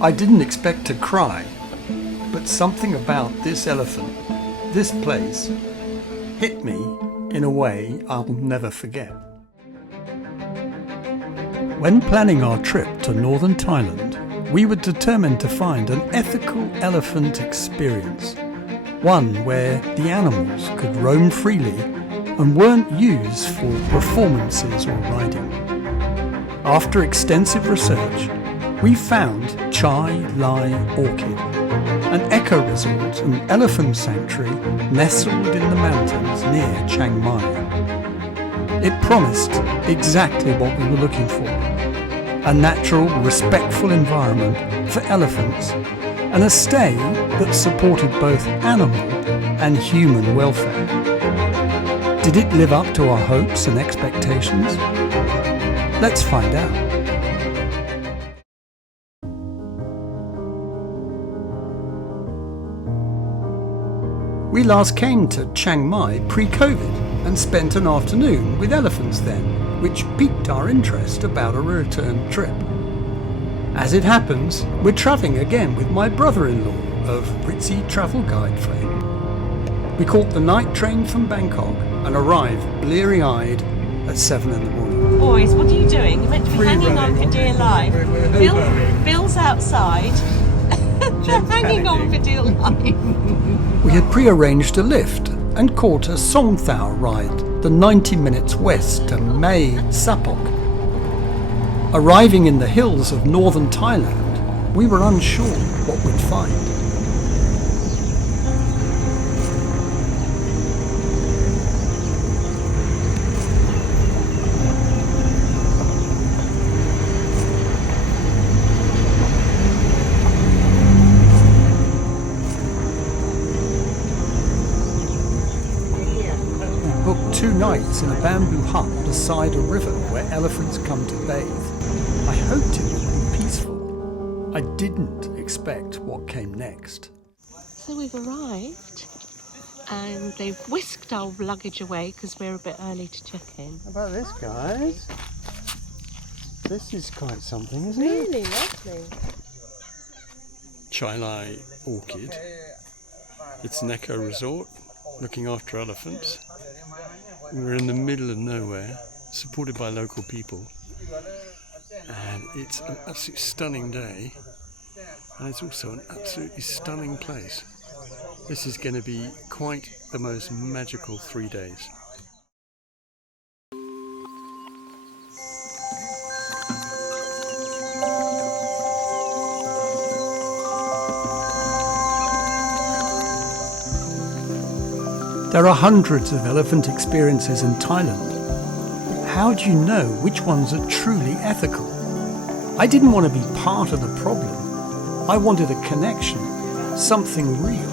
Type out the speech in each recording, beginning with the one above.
I didn't expect to cry, but something about this elephant, this place, hit me in a way I'll never forget. When planning our trip to northern Thailand, we were determined to find an ethical elephant experience, one where the animals could roam freely and weren't used for performances or riding. After extensive research, we found Chai Lai Orchid, an eco-resort and elephant sanctuary nestled in the mountains near Chiang Mai. It promised exactly what we were looking for: a natural, respectful environment for elephants and a stay that supported both animal and human welfare. Did it live up to our hopes and expectations? Let's find out. We last came to Chiang Mai pre-COVID and spent an afternoon with elephants then, which piqued our interest about a return trip. As it happens, we're travelling again with my brother-in-law of Riverside travel guide fame. We caught the night train from Bangkok and arrived bleary-eyed at 7 in the morning. Boys, what are you doing? You're meant to be hanging on for dear life. Bill's outside. They're hanging on for dear life. We had pre-arranged a lift and caught a Songthao ride, the 90 minutes west to Mae Sapok. Arriving in the hills of northern Thailand, we were unsure what we'd find. Booked 2 nights in a bamboo hut beside a river where elephants come to bathe. I hoped it would be peaceful. I didn't expect what came next. So we've arrived and they've whisked our luggage away because we're a bit early to check in. How about this, guys? This is quite something, isn't it? Really lovely. Chai Lai Orchid. It's an eco-resort looking after elephants. We're in the middle of nowhere, supported by local people. And it's an absolutely stunning day, and it's also an absolutely stunning place. This is going to be quite the most magical 3 days. There are hundreds of elephant experiences in Thailand. How do you know which ones are truly ethical? I didn't want to be part of the problem. I wanted a connection, something real.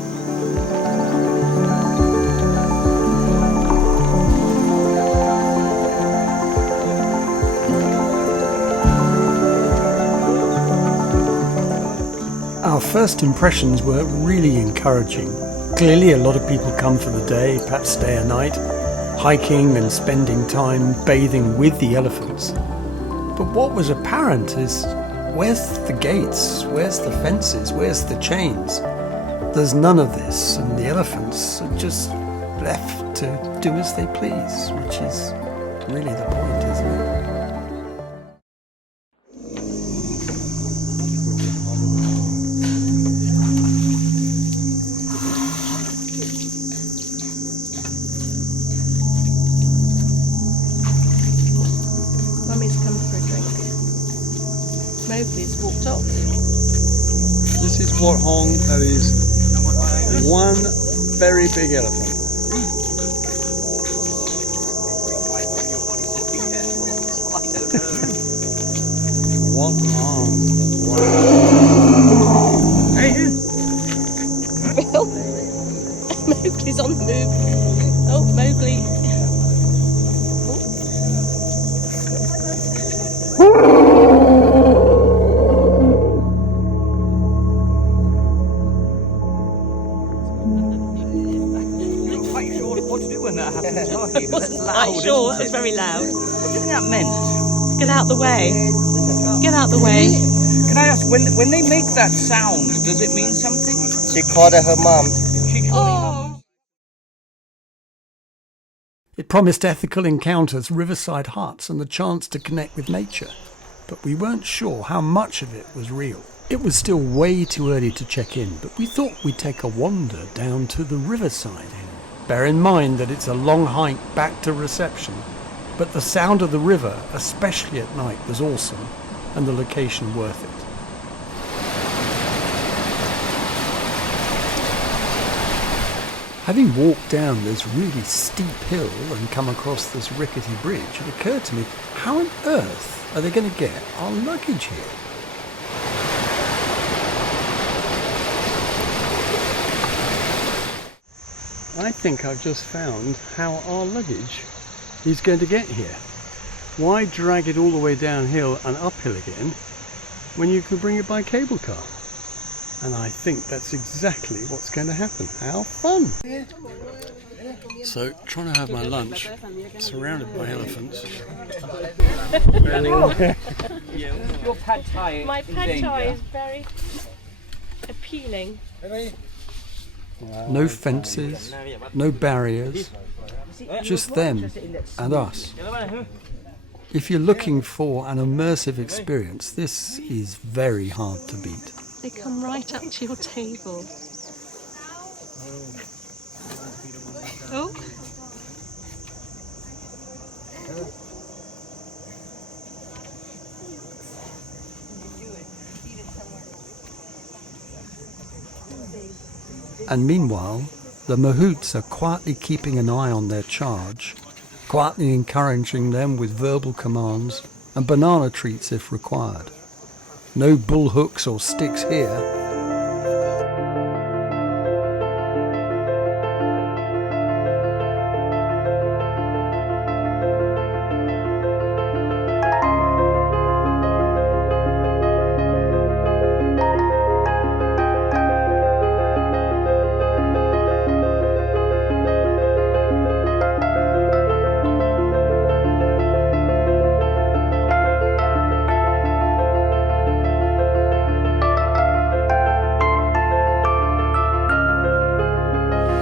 Our first impressions were really encouraging. Clearly a lot of people come for the day, perhaps stay a night, hiking and spending time bathing with the elephants. But what was apparent is, where's the gates, where's the fences, where's the chains? There's none of this, and the elephants are just left to do as they please, which is really the point, isn't it? Mowgli's walked off. This is what Hong, that is one very big elephant. What Hong? Wow. Hey, you. Bill, Mowgli's on the move. Oh, Mowgli. It wasn't loud, Sure, it was very loud. What do you think that meant? Get out the way. Get out the way. Can I ask, when they make that sound, does it mean something? She called her mom. Oh. It promised ethical encounters, riverside huts and the chance to connect with nature, but we weren't sure how much of it was real. It was still way too early to check in, but we thought we'd take a wander down to the Riverside. Bear in mind that it's a long hike back to reception, but the sound of the river, especially at night, was awesome and the location worth it. Having walked down this really steep hill and come across this rickety bridge, it occurred to me, how on earth are they going to get our luggage here? I think I've just found how our luggage is going to get here. Why drag it all the way downhill and uphill again when you can bring it by cable car? And I think that's exactly what's going to happen. How fun! So, trying to have my lunch, surrounded by elephants. Your pad thai. My pad thai is very appealing. No fences, no barriers, just them and us. If you're looking for an immersive experience, this is very hard to beat. They come right up to your table. Oh. And meanwhile, the mahouts are quietly keeping an eye on their charge, quietly encouraging them with verbal commands and banana treats if required. No bull hooks or sticks here.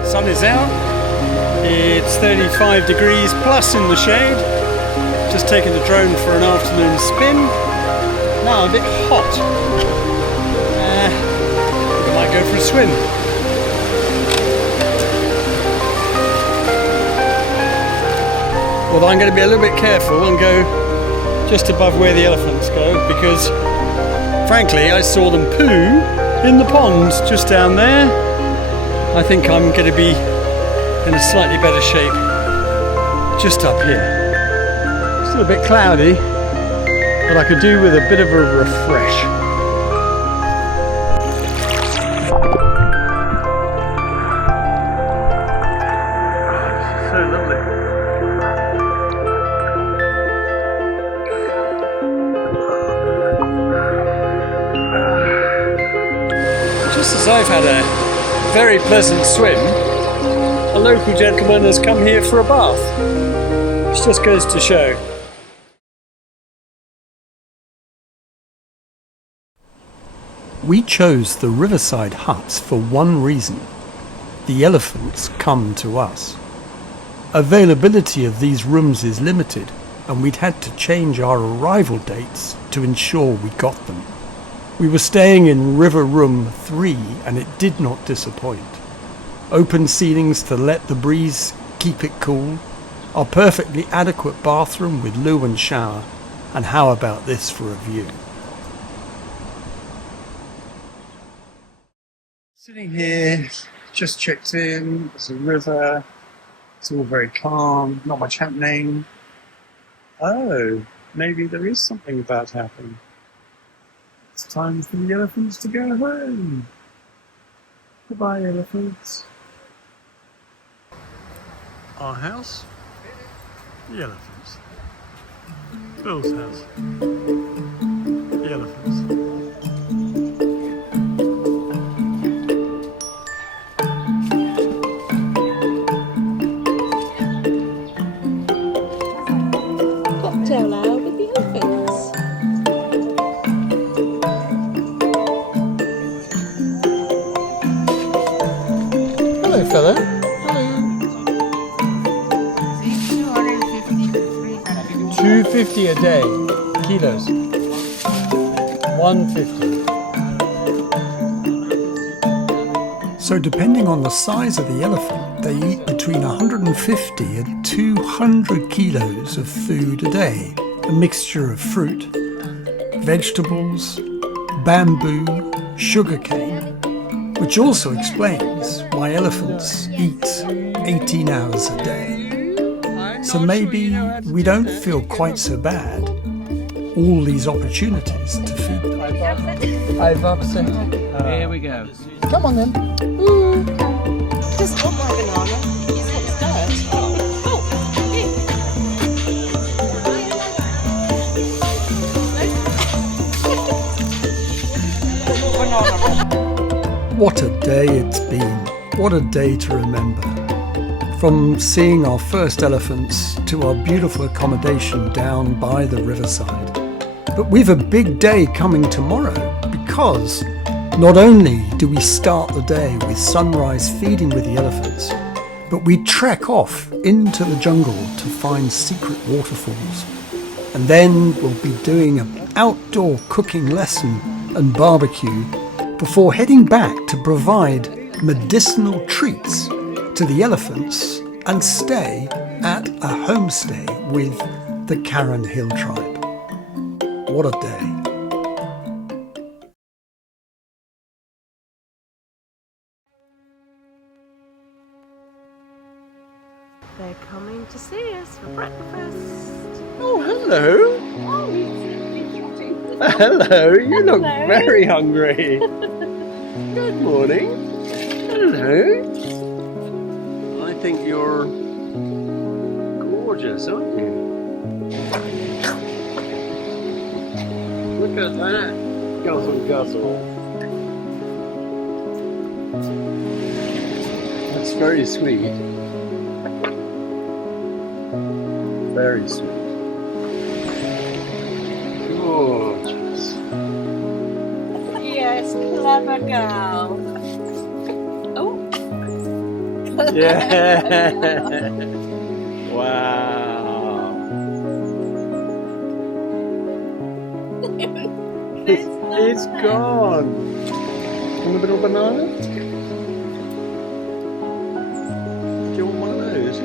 Sun is out, it's 35 degrees plus in the shade, just taking the drone for an afternoon spin, now a bit hot, I think I might go for a swim. Well, I'm going to be a little bit careful and go just above where the elephants go, because frankly I saw them poo in the pond just down there. I think I'm going to be in a slightly better shape just up here. Still a bit cloudy, but I could do with a bit of a refresh. So lovely. Just as I've had a very pleasant swim, a local gentleman has come here for a bath, which just goes to show. We chose the Riverside huts for one reason: the elephants come to us. Availability of these rooms is limited, and we'd had to change our arrival dates to ensure we got them. We were staying in River Room 3 and it did not disappoint. Open ceilings to let the breeze keep it cool, a perfectly adequate bathroom with loo and shower, and how about this for a view? Sitting here, just checked in, there's a river, it's all very calm, not much happening. Oh, maybe there is something about to happen. It's time for the elephants to go home. Goodbye, elephants. Our house, the elephants. Bill's house, the elephants. Cocktail hour with the elephants. fellow. 250 a day, kilos. 150. So depending on the size of the elephant, they eat between 150 and 200 kilos of food a day. A mixture of fruit, vegetables, bamboo, sugarcane, which also explains why elephants eat 18 hours a day. So maybe we don't feel quite so bad. All these opportunities to feed them. I've upset. Here we go. Come on then. Doesn't look like a banana. It's dirt. Oh, What a day it's been. What a day to remember. From seeing our first elephants to our beautiful accommodation down by the riverside. But we've a big day coming tomorrow because not only do we start the day with sunrise feeding with the elephants, but we trek off into the jungle to find secret waterfalls. And then we'll be doing an outdoor cooking lesson and barbecue before heading back to provide medicinal treats to the elephants and stay at a homestay with the Karen Hill tribe. What a day. they're coming to see us for breakfast. Oh, hello. Oh, Hello, you look Hello. very hungry. Good morning. Hello. I think you're gorgeous, aren't you? Look at that. Guzzle, guzzle. That's very sweet. Very sweet. Gorgeous. yes, clever girl. Oh. Yeah. Wow. It's gone. Want a little banana? Do you want one of those?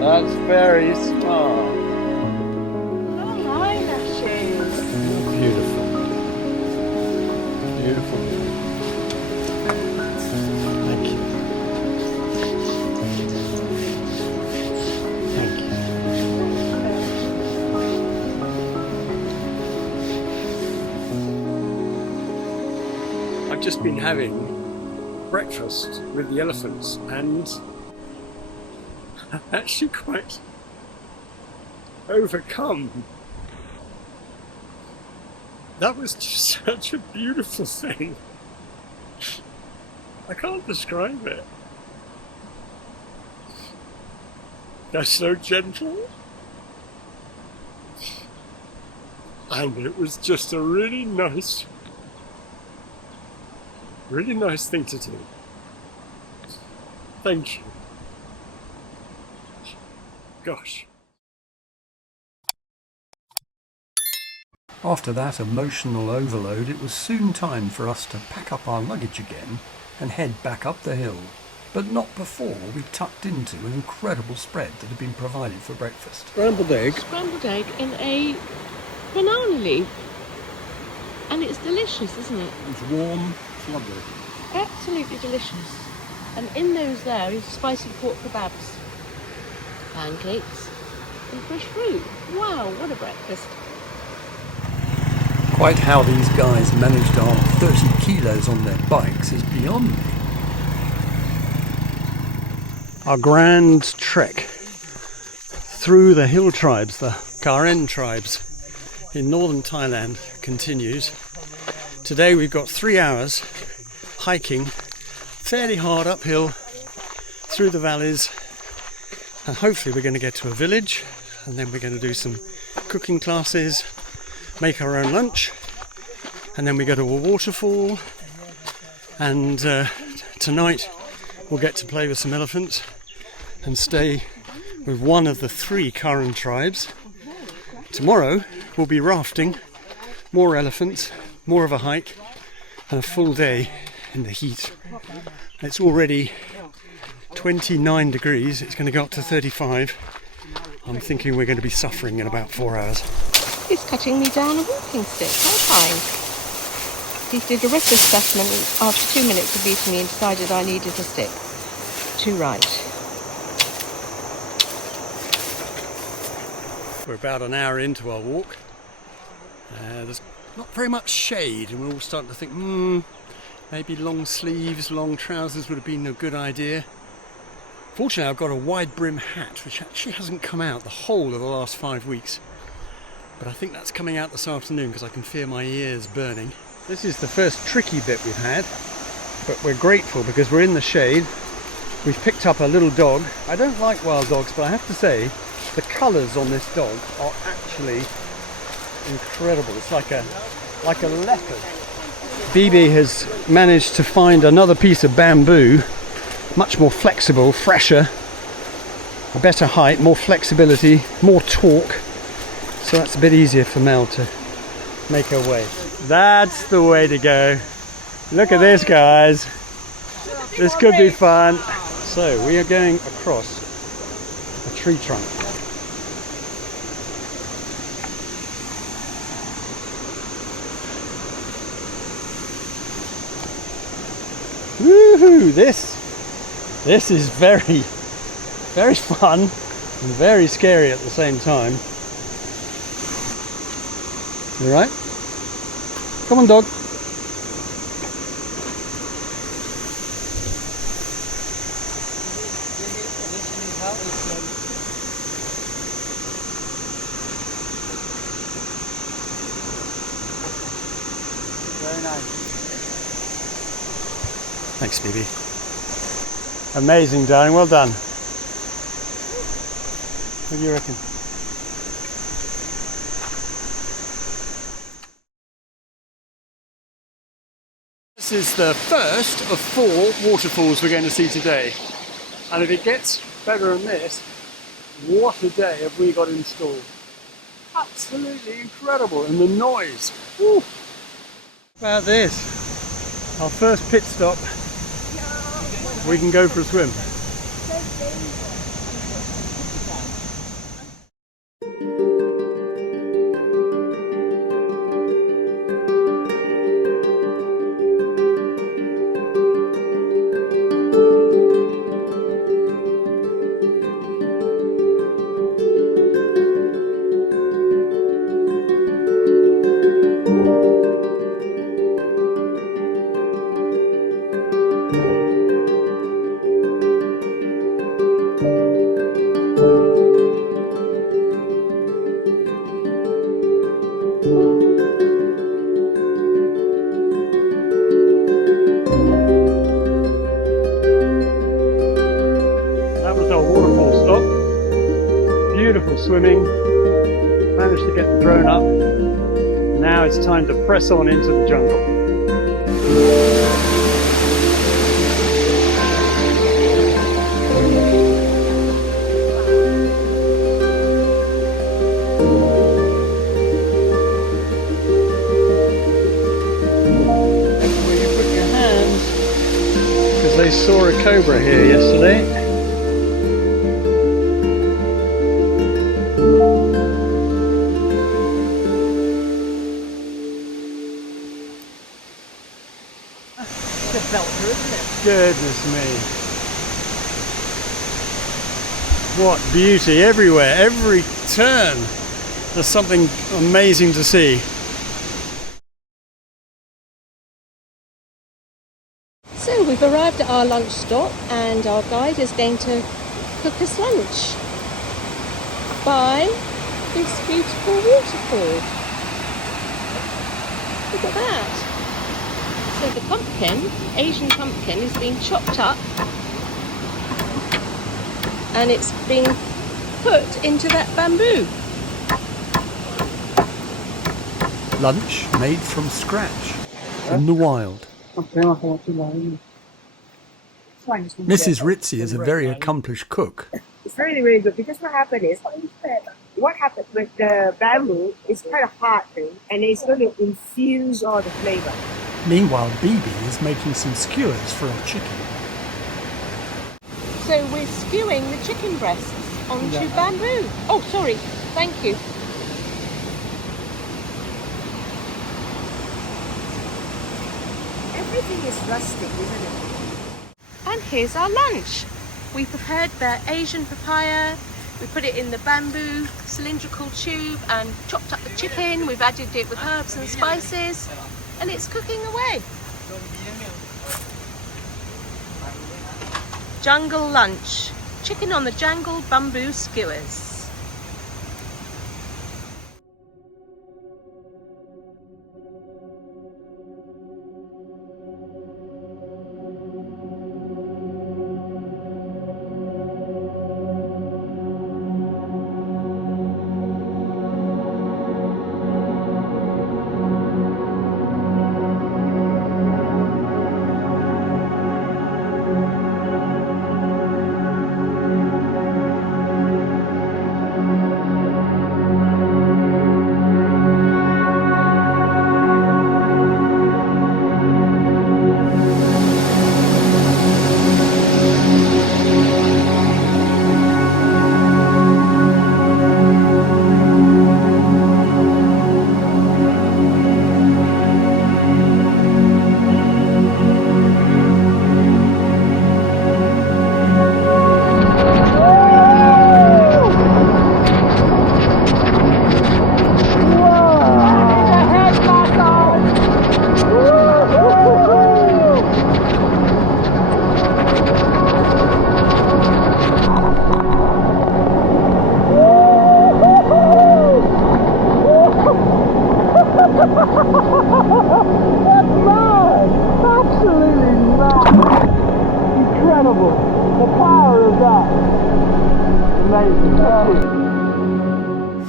That's very smart. Oh, eyelashes. Beautiful. Beautiful. Thank you. Thank you. I've just been having breakfast with the elephants and I'm actually quite overcome. That was just such a beautiful thing. I can't describe it. They're so gentle. And it was just a really nice thing to do. Thank you. Gosh. After that emotional overload, it was soon time for us to pack up our luggage again and head back up the hill, but not before we tucked into an incredible spread that had been provided for breakfast. Scrambled egg. Scrambled egg in a banana leaf. And it's delicious, isn't it? It's warm, it's lovely. Absolutely delicious. And in those there is spicy pork kebabs, pancakes, and fresh fruit. Wow, what a breakfast. Quite how these guys managed to arm 30 kilos on their bikes is beyond me. Our grand trek through the hill tribes, the Karen tribes in northern Thailand continues. Today we've got 3 hours hiking fairly hard uphill through the valleys, and hopefully we're going to get to a village and then we're going to do some cooking classes, make our own lunch, and then we go to a waterfall, and tonight we'll get to play with some elephants and stay with one of the 3 Karen tribes. Tomorrow we'll be rafting, more elephants, more of a hike, and a full day in the heat. It's already 29 degrees, it's going to go up to 35. I'm thinking we're going to be suffering in about 4 hours. He's cutting me down a walking stick. How kind. He did a risk assessment after 2 minutes of beating me and decided I needed a stick. Too right. We're about an hour into our walk. There's not very much shade, and we're all starting to think, maybe long sleeves, long trousers would have been a good idea. Fortunately, I've got a wide brim hat, which actually hasn't come out the whole of the last 5 weeks. But I think that's coming out this afternoon because I can feel my ears burning. This is the first tricky bit we've had, but we're grateful because we're in the shade. We've picked up a little dog. I don't like wild dogs, but I have to say the colours on this dog are actually incredible. It's like a leopard. Bibi has managed to find another piece of bamboo, much more flexible, fresher, a better height, more flexibility, more torque. So that's a bit easier for Mel to make her way. That's the way to go. Look at this, guys. This could be fun. So we are going across a tree trunk. Woohoo! This is very, very fun and very scary at the same time. You right? Come on, dog. Very nice. Thanks, Bibi. Amazing, darling. Well done. What do you reckon? This is the first of 4 waterfalls we're going to see today. And if it gets better than this, what a day have we got in store. Absolutely incredible. And the noise. Woo. About this. Our first pit stop. We can go for a swim. Beautiful swimming, managed to get the drone up. Now it's time to press on into the jungle. Where you put your hands, because they saw a cobra here yesterday. Goodness me. What beauty everywhere, every turn. There's something amazing to see. So we've arrived at our lunch stop and our guide is going to cook us lunch by this beautiful waterfall. Look at that. So the pumpkin, Asian pumpkin, is being chopped up and it's being put into that bamboo. Lunch made from scratch in the wild. Mrs. Ritzy is a very accomplished cook. It's really, really good because what happens with the bamboo is kind of hard thing and it's going to infuse all the flavor. Meanwhile, Bibi is making some skewers for our chicken. So we're skewing the chicken breasts onto bamboo. Oh, sorry. Thank you. Everything is rustic, isn't it? And here's our lunch. We prepared the Asian papaya. We put it in the bamboo cylindrical tube and chopped up the chicken. We've added it with herbs and spices. And it's cooking away. Jungle lunch. Chicken on the jungle bamboo skewers.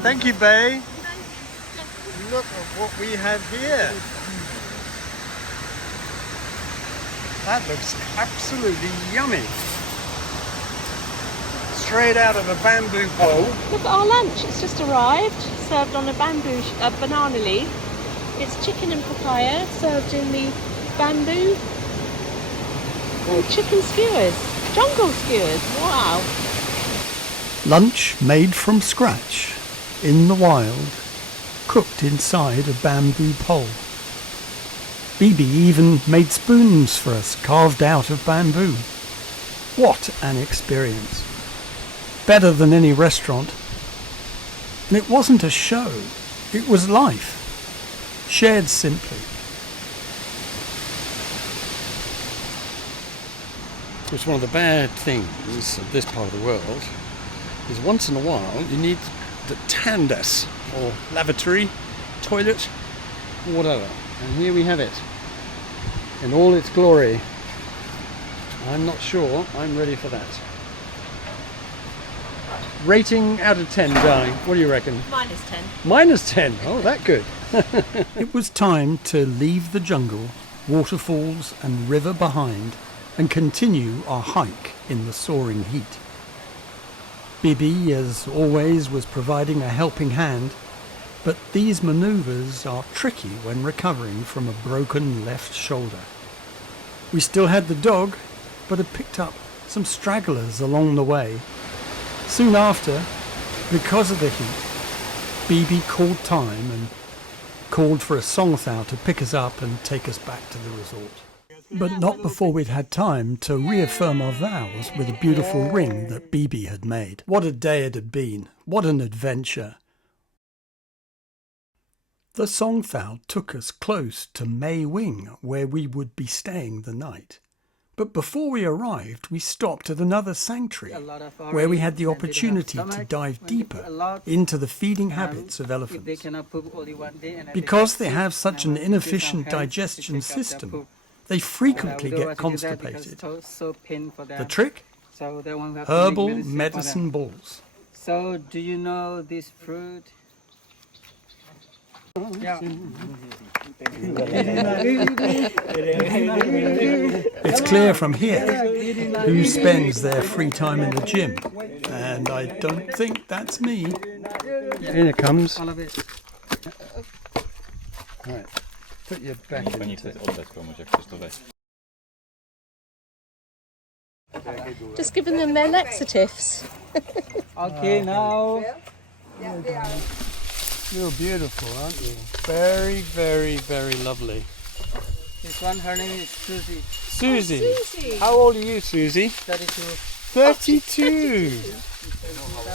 Thank you, Bay. Look at what we have here. That looks absolutely yummy. Straight out of a bamboo bowl. Look at our lunch. It's just arrived, served on a banana leaf. It's chicken and papaya served in the bamboo. Oh, chicken skewers, jungle skewers. Wow. Lunch made from scratch, in the wild, cooked inside a bamboo pole. Bibi even made spoons for us, carved out of bamboo. What an experience. Better than any restaurant. And it wasn't a show, it was life, shared simply. It's one of the bad things of this part of the world is once in a while you need the tandas or lavatory, toilet, whatever. And here we have it in all its glory. I'm not sure I'm ready for that. Rating out of 10, darling. What do you reckon? -10. -10. Oh, that good. It was time to leave the jungle, waterfalls and river behind and continue our hike in the soaring heat. Bibi, as always, was providing a helping hand, but these manoeuvres are tricky when recovering from a broken left shoulder. We still had the dog, but had picked up some stragglers along the way. Soon after, because of the heat, Bibi called time and called for a songthao to pick us up and take us back to the resort. But not before we'd had time to reaffirm our vows with a beautiful ring that Bibi had made. What a day it had been. What an adventure. The songthao took us close to Mei Wing, where we would be staying the night. But before we arrived, we stopped at another sanctuary, where we had the opportunity to dive deeper into the feeding habits of elephants. Because they have such an inefficient digestion system, they frequently get constipated. The trick? Herbal medicine balls. So, do you know this fruit? Yeah. It's clear from here who spends their free time in the gym, and I don't think that's me. Here it comes. All of it. Right, put your back into it. Just giving them their laxatives. Okay, now. You're beautiful, aren't you? Very, very, very lovely. This one, her name is Susie. Susie. Susie. How old are you, Susie? 32. 32.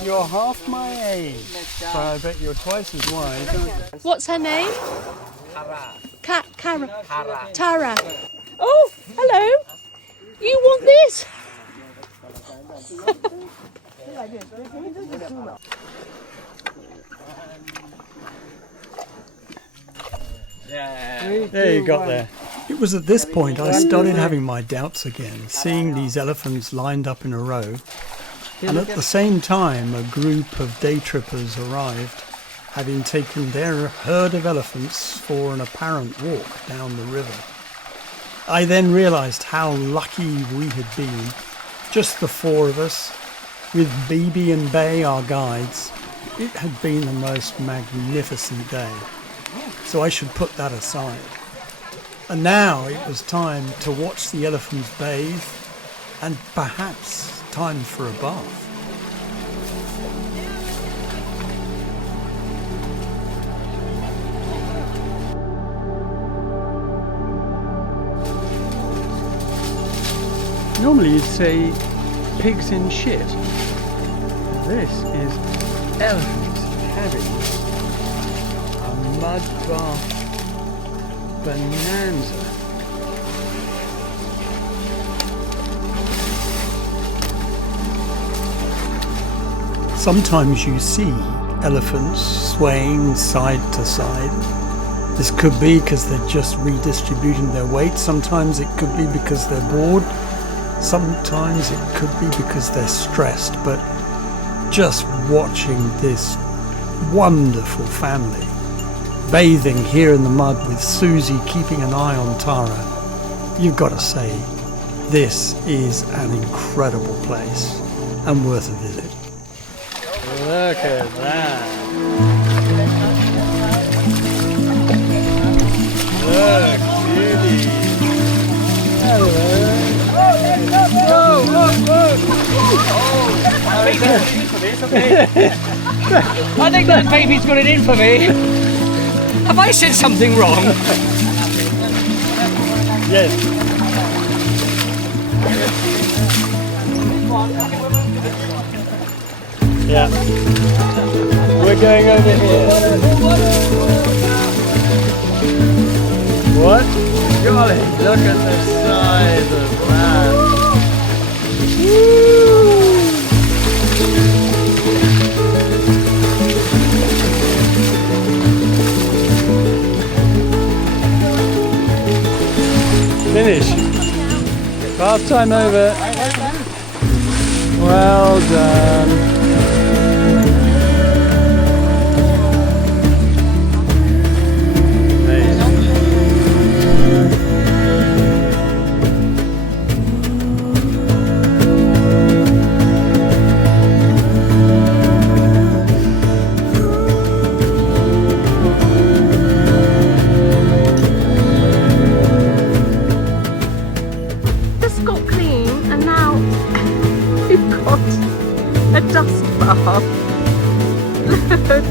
You're half my age, but I bet you're twice as wise. What's her name? Tara. Tara. Oh, hello. You want this? There you got there. It was at this point I started having my doubts again, seeing these elephants lined up in a row. And at the same time, a group of day trippers arrived, having taken their herd of elephants for an apparent walk down the river. I then realised how lucky we had been, just the four of us, with Bibi and Bay, our guides. It had been the most magnificent day, so I should put that aside. And now it was time to watch the elephants bathe, and perhaps time for a bath. Normally you'd say pigs in shit. This is elephants having a mud bath bonanza. Sometimes you see elephants swaying side to side. This could be because they're just redistributing their weight. Sometimes it could be because they're bored. Sometimes it could be because they're stressed. But just watching this wonderful family bathing here in the mud with Susie keeping an eye on Tara, you've got to say, this is an incredible place and worth a visit. Look at that. Look, beauty. Hello. I think that baby's got it in for me. Have I said something wrong? Yes. Yeah. We're going over here. What? Golly, look at the size of that. Woo! Finish. Half time over. Well done. A dust bath. Look.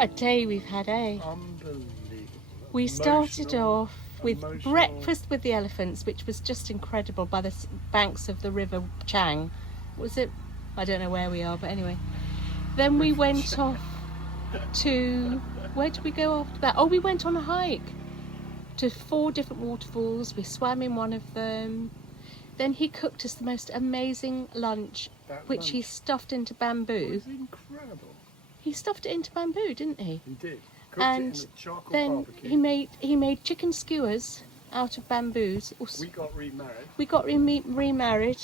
What a day we've had, eh? Unbelievable. We started off with emotional. breakfast with the elephants, which was just incredible, by the banks of the River Chiang. Was it? I don't know where we are, but anyway. Then we went off to... Where did we go after that? Oh, we went on a hike to 4 different waterfalls. We swam in one of them. Then he cooked us the most amazing lunch, which he stuffed into bamboo. It was incredible. He stuffed it into bamboo, didn't he? He did. Cooked And it in a charcoal then barbecue. he made chicken skewers out of bamboos. We got remarried. We got remarried,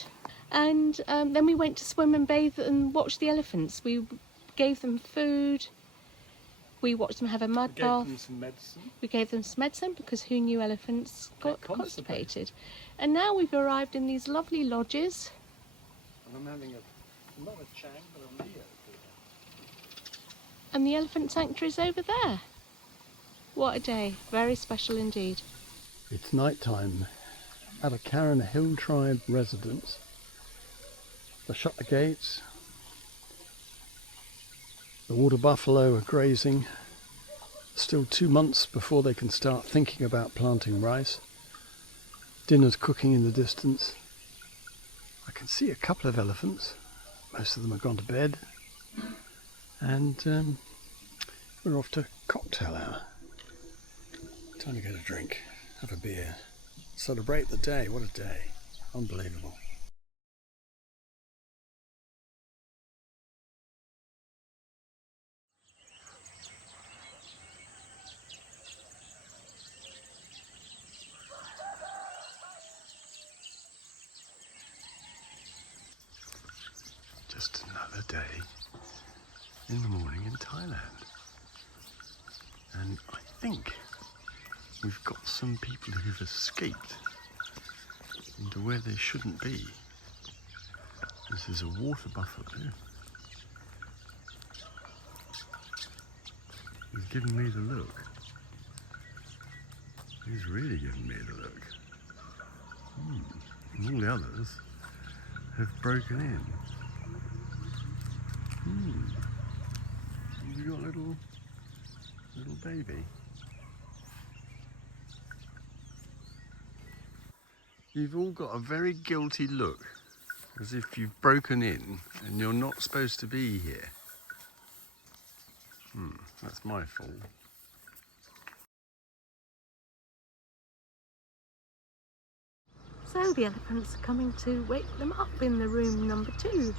and then we went to swim and bathe and watch the elephants. We gave them food. We watched them have a mud Gave bath. them some medicine. We gave them some medicine because who knew elephants got They're constipated. constipated. And now we've arrived in these lovely lodges. And I'm having not a Chang, but a Leo. And the elephant sanctuary is over there. What a day. Very special indeed. It's night time at a Karen Hill Tribe residence. They shut the gates. The water buffalo are grazing. Still 2 months before they can start thinking about planting rice. Dinner's cooking in the distance. I can see a couple of elephants. Most of them have gone to bed. And we're off to cocktail hour. Time to get a drink, have a beer, celebrate the day. What a day. Unbelievable. Just another day in the morning in Thailand. And I think we've got some people who've escaped into where they shouldn't be. This is a water buffalo. He's giving me the look. He's really giving me the look. And all the others have broken in. You got a little baby. You've all got a very guilty look, as if you've broken in and you're not supposed to be here. That's my fault. So the elephants are coming to wake them up in the room number 2.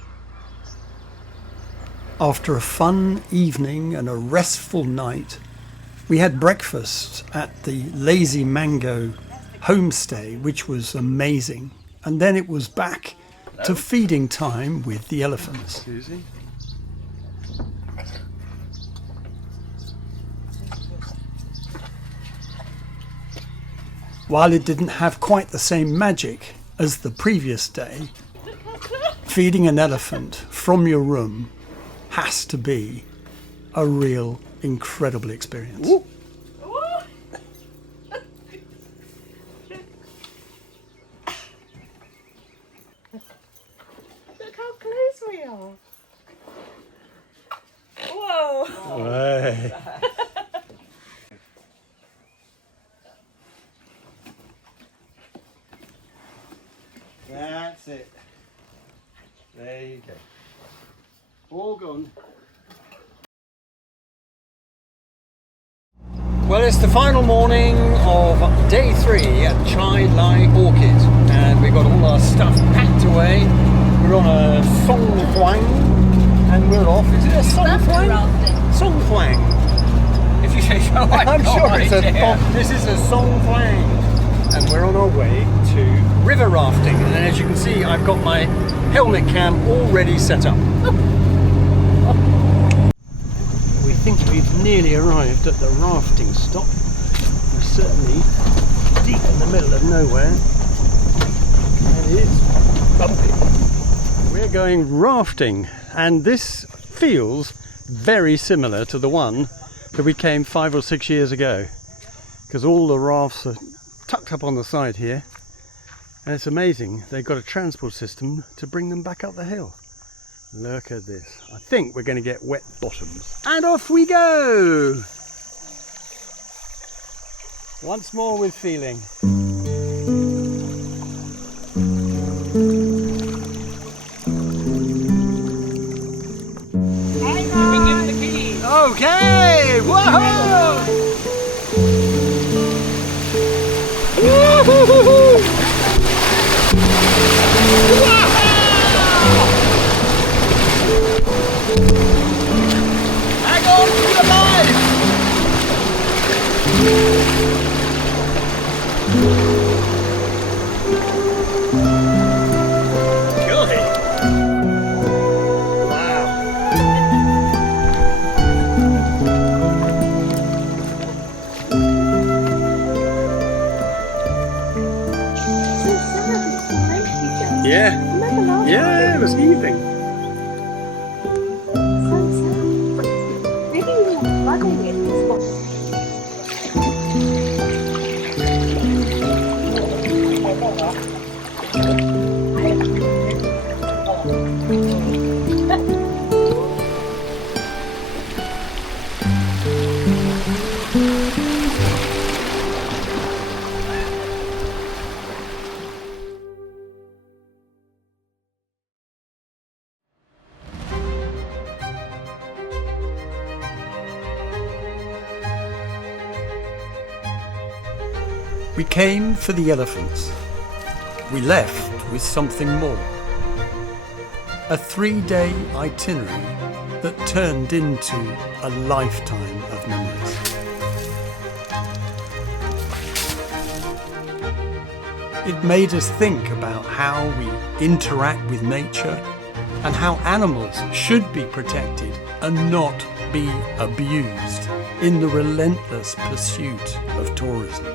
After a fun evening and a restful night, we had breakfast at the Lazy Mango Homestay, which was amazing. And then it was back to feeding time with the elephants. Susie? While it didn't have quite the same magic as the previous day, feeding an elephant from your room has to be a real incredible experience. Look how close we are. Whoa! Hey. That's it. There you go. All gone. Well, it's the final morning of day 3 at Chai Lai Orchid, and we've got all our stuff packed away. We're on a song flang, and we're off. Is it a song flang? Song flang. If you say so, I'm sure it's a. This is a song flang, and we're on our way to river rafting. And as you can see, I've got my helmet cam already set up. We think we've nearly arrived at the rafting stop. We're certainly deep in the middle of nowhere. And it is bumpy. We're going rafting, and this feels very similar to the one that we came 5 or 6 years ago, because all the rafts are tucked up on the side here, and it's amazing they've got a transport system to bring them back up the hill. Look at this. I think we're going to get wet bottoms. And off we go! Once more with feeling. Okay! Whoa! Woo-hoo-hoo-hoo! Hang on to your life! Golly! Yeah. Yeah, it was heaving. Maybe we were struggling it. We came for the elephants. We left with something more. A 3-day itinerary that turned into a lifetime of memories. It made us think about how we interact with nature and how animals should be protected and not be abused in the relentless pursuit of tourism.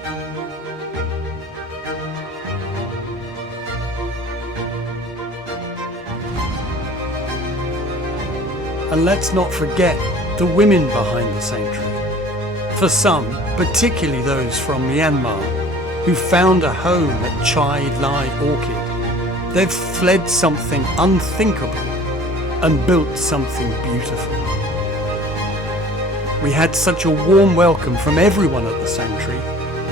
And let's not forget the women behind the sanctuary. For some, particularly those from Myanmar, who found a home at Chai Lai Orchid, they've fled something unthinkable and built something beautiful. We had such a warm welcome from everyone at the sanctuary,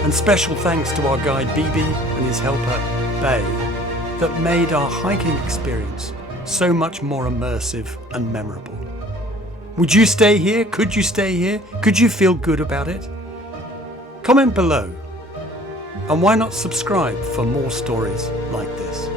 and special thanks to our guide Bibi and his helper Bay, that made our hiking experience so much more immersive and memorable. Would you stay here? Could you stay here? Could you feel good about it? Comment below. And why not subscribe for more stories like this?